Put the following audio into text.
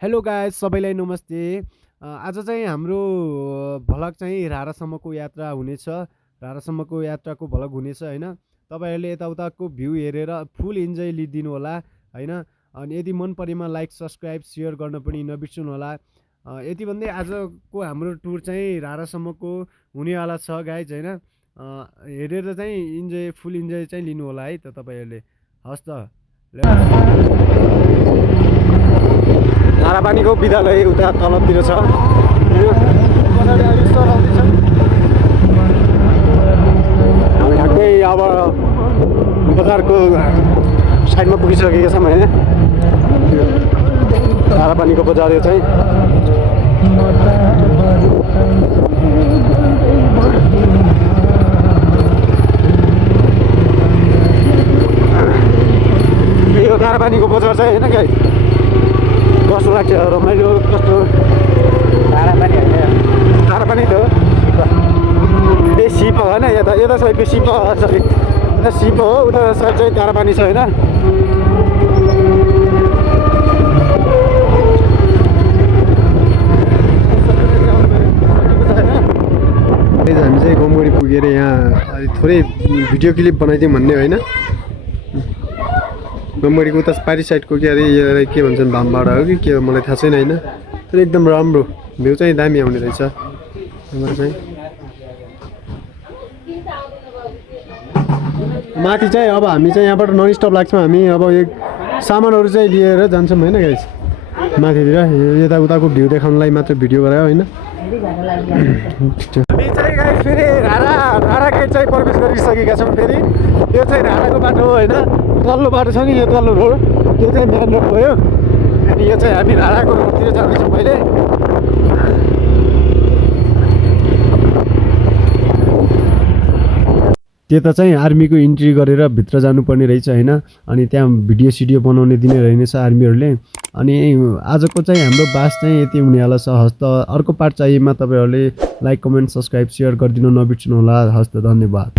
Hello guys सबैलाई नमस्ते। आज चाहिँ हाम्रो भ्लग चाहिँ रारासम्मको यात्रा हुनेछ। रारासम्मको यात्राको भ्लग हुनेछ हैन। तपाईहरुले यताउताको भ्यू हेरेर फुल इन्जोय लिदिनु होला हैन। अनि यदि मन परेमा लाइक, सब्स्क्राइब, शेयर गर्न पनि नबिर्सनु होला। यति भन्दै आजको हाम्रो टुर चाहिँ रारासम्मको हुनेवाला छ गाइज हैन। हेरेर चाहिँ इन्जोय फुल इन्जोय चाहिँ लिनु होला है त तपाईहरुले। हस् त। धारापानीको विद्यालय उता तलतिर छ। हामी ठ्याक्कै अब बजारको साइडमा पुगिसकेका छौँ होइन। धारापानीको बजार यो चाहिँ यो धारापानीको बजार चाहिँ होइन गाई कस्तो लाग्छ रमाइलो कस्तो धारापानी त ए सिप होइन यता साइडको सिप सरी यता सिप हो उता साइड चाहिँ धारापानी छ होइन। हामी चाहिँ गम्बोडी पुगेर यहाँ थोरै भिडियो क्लिप बनाइदिउँ भन्ने होइन। गम्बोडीको उता पारी साइडको के अरे यो के भन्छन् भामबाडा हो कि के हो मलाई थाहा छैन होइन। तर एकदम राम्रो भ्यू चाहिँ दामी आउने रहेछ हाम्रो चाहिँ। माथि चाहिँ अब हामी चाहिँ यहाँबाट नन स्टप लाग्छौँ। हामी अब एक सामानहरू चाहिँ लिएर जान्छौँ होइन गाइस माथितिर। यताउताको भ्यू देखाउनलाई मात्र भिडियो गरायो होइन। हामी चाहिँ गाइस फेरि रारा गेट चाहिँ प्रवेश गरिसकेका छौँ। फेरि यो चाहिँ राराको बाटो हो होइन। तल्लो बाटो छ नि यो तल्लो रोड त्यो चाहिँ मेन रोड भयो। अनि यो चाहिँ हामी राराको रोडतिर जाँदैछौँ पहिले। त्यता चाहिँ आर्मीको इन्ट्री गरेर भित्र जानुपर्ने रहेछ होइन। अनि त्यहाँ भिडियो सिडियो बनाउने दिने रहेनछ आर्मीहरूले। अनि आजको चाहिँ हाम्रो बास चाहिँ यति हुनेवाला छ। हस् त अर्को पार्ट चाहिएमा तपाईँहरूले लाइक, कमेन्ट, सब्स्क्राइब, सेयर गरिदिनु नबिर्सनु होला। हस् त धन्यवाद।